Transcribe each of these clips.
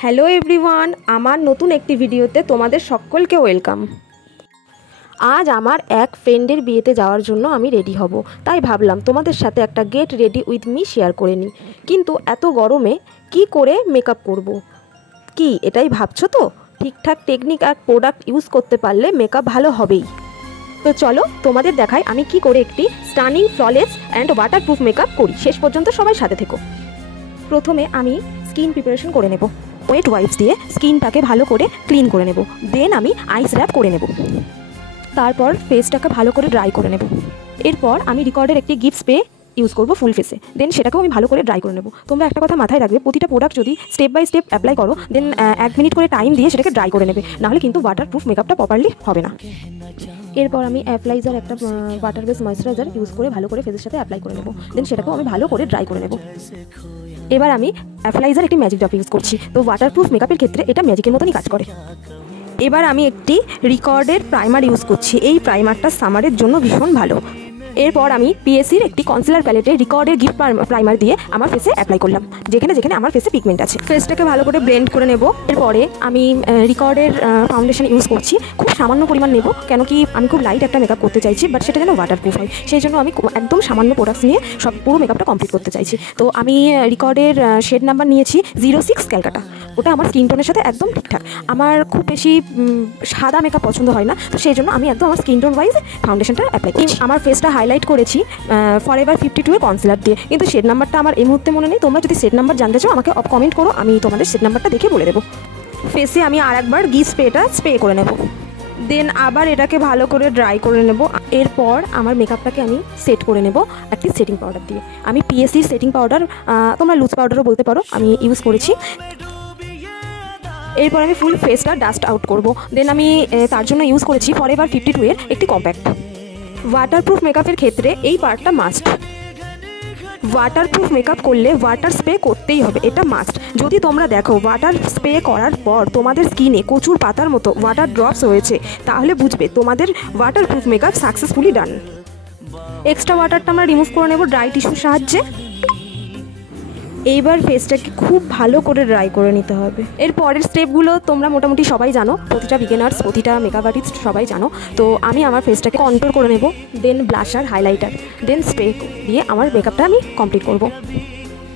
Hello everyone, আমার নতুন একটি ভিডিওতে তোমাদের সকলকে ওয়েলকাম। আজ আমার এক ফ্রেন্ডের বিয়েতে যাওয়ার জন্য আমি রেডি হব, তাই ভাবলাম তোমাদের সাথে একটা get ready with me share করে নিই। কিন্তু এত গরমে কি করে মেকআপ করব? কি এটাই ভাবছো তো? ঠিকঠাক টেকনিক আর প্রোডাক্ট ইউজ করতে পারলে মেকআপ ভালো হবেই। তো চলো তোমাদের দেখাই আমি কি করে একটি stunning flawless and waterproof makeup করি। শেষ পর্যন্ত সবাই সাথে থেকো। প্রথমে আমি স্কিন প্রিপারেশন করে নেব। ওয়েট ওয়াইপস দিয়ে স্কিনটাকে ভালো করে ক্লিন করে নেব। দেন আমি আইস র্যাপ করে নেব। তারপর ফেসটাকে ভালো করে ড্রাই করে নেব। এরপর আমি রিকর্ডের একটি গিফট স্প্রে ইউজ করব ফুল ফেসে। দেন সেটাকেও আমি ভালো করে ড্রাই করে নেব। তোমরা একটা কথা মাথায় রাখবে, প্রতিটা প্রোডাক্ট যদি স্টেপ বাই স্টেপ অ্যাপ্লাই করো, দেন 1 মিনিট করে টাইম দিয়ে সেটাকে ড্রাই করে নেবে, নাহলে কিন্তু ওয়াটারপ্রুফ মেকআপটা প্রপারলি হবে না। এরপর আমি অ্যাপ্লাইজার একটা ওয়াটার বেস ময়েশ্চারাইজার ইউজ করে ভালো করে ফেসের সাথে অ্যাপ্লাই করে নেব। দেন সেটাকেও আমি ভালো করে ড্রাই করে নেব। এবার আমি অ্যাপ্লাইজার একটি ম্যাজিক ড্রপ ইউজ করছি। তো ওয়াটারপ্রুফ মেকআপের ক্ষেত্রে এটা ম্যাজিকের মতনই কাজ করে। এবার আমি একটি রিকর্ডের প্রাইমার ইউজ করছি। এই প্রাইমারটা সামারের জন্য ভীষণ ভালো। এরপর আমি পিএসসির একটি কনসিলার প্যালেটে রিকর্ডের গিফট প্রাইমার দিয়ে আমার ফেসে অ্যাপ্লাই করলাম, যেখানে যেখানে আমার ফেসে পিগমেন্ট আছে। ফেসটাকে ভালো করে ব্লেন্ড করে নেব। এরপরে আমি রিকর্ডের ফাউন্ডেশন ইউজ করছি। খুব সামান্য পরিমাণ নেব, কেন কি আমি খুব লাইট একটা মেকআপ করতে চাইছি, বাট সেটা যেন ওয়াটারপ্রুফ হয়। সেই জন্য আমি একদম সামান্য প্রোডাক্টস নিয়ে পুরো মেকআপটা কমপ্লিট করতে চাইছি। তো আমি রিকর্ডের শেড নাম্বার নিয়েছি 06 ক্যালকাটা। ওটা আমার স্কিন টোনের সাথে একদম ঠিকঠাক। আমার খুব বেশি সাদা মেকআপ পছন্দ হয় না, তো সেই জন্য আমি একদম আমার স্কিন টোন ওয়াইজ ফাউন্ডেশনটা অ্যাপ্লাই করছি। আমার ফেসটা হাইলাইট করেছি ফরএভার 52 এর কনসিলার দিয়ে, কিন্তু শেড নাম্বারটা আমার এই মুহূর্তে মনে নেই। তোমরা যদি শেড নাম্বার জানতে চাও আমাকে কমেন্ট করো, আমি তোমাদের শেড নাম্বারটা দেখে বলে দেবো। ফেসে আমি আরেকবার গিফট স্প্রেটা স্প্রে করে নেব। দেন আবার এটাকে ভালো করে ড্রাই করে নেব। এরপর আমার মেকআপটাকে আমি সেট করে নেব একটি সেটিং পাউডার দিয়ে। আমি পিএসসির সেটিং পাউডার, তোমরা লুজ পাউডারও বলতে পারো, আমি ইউজ করেছি। এরপর আমি ফুল ফেসটা ডাস্ট আউট করব। দেন আমি তার জন্য ইউজ করেছি ফরএভার 52 এর একটি কম্প্যাক্ট। ওয়াটারপ্রুফ মেকআপের ক্ষেত্রে এই পার্টটা মাস্ট। ওয়াটারপ্রুফ মেকআপ করলে ওয়াটার স্প্রে করতেই হবে, এটা মাস্ট। যদি তোমরা দেখো ওয়াটার স্প্রে করার পর তোমাদের স্কিনে কচুর পাতার মতো ওয়াটার ড্রপস হয়েছে, তাহলে বুঝবে তোমাদের waterproof makeup successfully done. Extra ওয়াটারটা আমরা রিমুভ করে নেব ড্রাই টিস্যুর সাহায্যে। এইবার ফেসটাকে খুব ভালো করে ড্রাই করে নিতে হবে। এর পরের স্টেপগুলো তোমরা মোটামুটি সবাই জানো, প্রতিটা বিগিনার্স, প্রতিটা মেকআপ আর্টিস্ট সবাই জানো। তো আমি আমার ফেসটাকে কন্ট্রোল করে নেব। দেন ব্লাশার, হাইলাইটার, দেন স্প্রে দিয়ে আমার মেকআপটা আমি কমপ্লিট করব।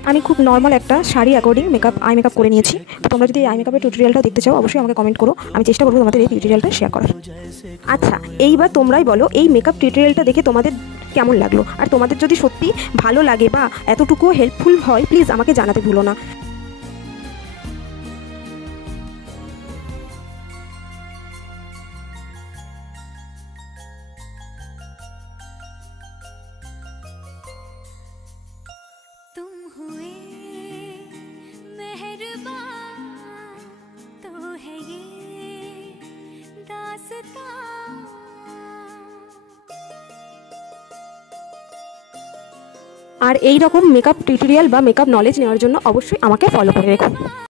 আমি খুব নর্মাল একটা শাড়ি অ্যাকর্ডিং আই মেকআপ করে নিয়েছি। তো তোমরা যদি আই মেকআপের টিউটোরিয়ালটা দেখতে চাও অবশ্যই আমাকে কমেন্ট করো, আমি চেষ্টা করবো তোমাদের এই টিউটোরিয়ালটা শেয়ার করার। আচ্ছা, এইবার তোমরাই বলো এই মেকআপ টিউটোরিয়ালটা দেখে তোমাদের কেমন লাগলো, আর তোমাদের যদি সত্যি ভালো লাগে বা এতটুকু হেল্পফুল হয় প্লিজ আমাকে জানাতে ভুলো না। तुम हुए मेहरबान तो है ये दास्तां। আর এই রকম মেকআপ টিউটোরিয়াল বা মেকআপ নলেজ নেওয়ার জন্য অবশ্যই আমাকে ফলো করে রেখো।